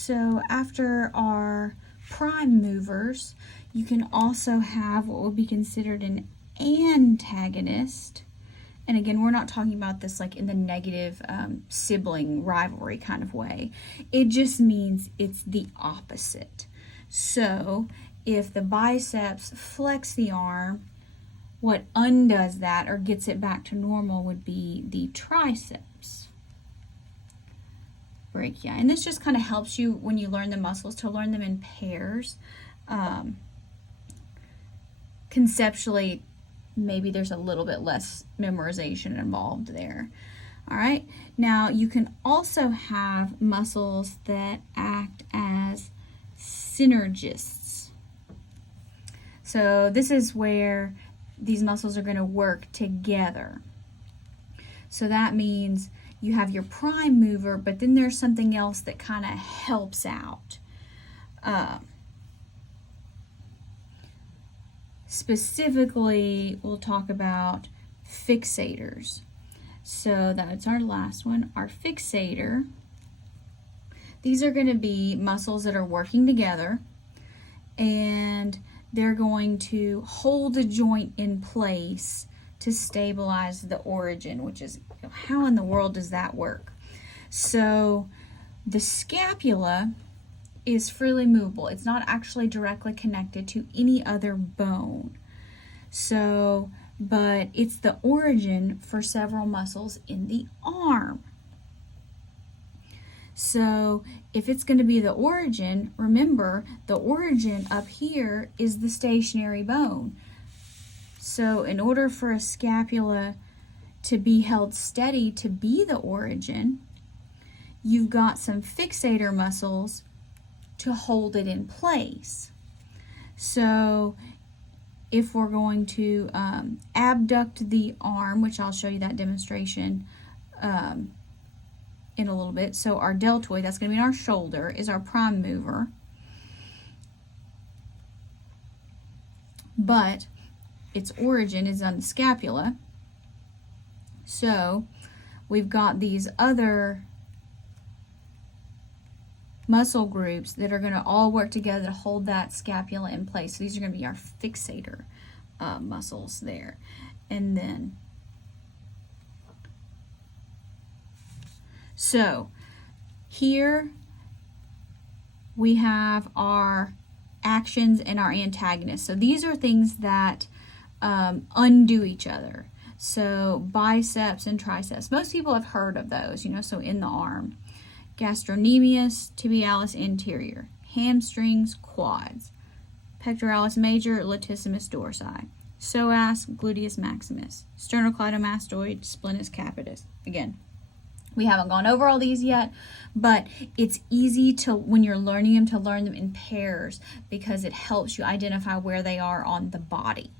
So after our prime movers, you can also have what would be considered an antagonist. And again, we're not talking about this like in the negative sibling rivalry kind of way. It just means it's the opposite. So if the biceps flex the arm, what undoes that or gets it back to normal would be the triceps brachia. And this just kind of helps you when you learn the muscles to learn them in pairs. Conceptually, maybe there's a little bit less memorization involved there. All right, now you can also have muscles that act as synergists. So this is where these muscles are going to work together. So that means you have your prime mover, but then there's something else that kind of helps out. Specifically, we'll talk about fixators. So that's our last one, our fixator. These are going to be muscles that are working together, and they're going to hold the joint in place to stabilize the origin, which is, how in the world does that work? So the scapula is freely movable. It's not actually directly connected to any other bone. So, but it's the origin for several muscles in the arm. So if it's going to be the origin, remember the origin up here is the stationary bone. So in order for a scapula to be held steady to be the origin, you've got some fixator muscles to hold it in place. So if we're going to abduct the arm, which I'll show you that demonstration in a little bit. So our deltoid, that's going to be our shoulder, is our prime mover. But its origin is on the scapula. So we've got these other muscle groups that are going to all work together to hold that scapula in place. So these are going to be our fixator muscles there. And then, so here we have our actions and our antagonists. So these are things that undo each other. So biceps and triceps. Most people have heard of those, so in the arm. Gastrocnemius, tibialis anterior, hamstrings, quads, pectoralis major, latissimus dorsi, psoas, gluteus maximus, sternocleidomastoid, splenus capitis. Again, we haven't gone over all these yet, but it's easy to, when you're learning them, to learn them in pairs because it helps you identify where they are on the body.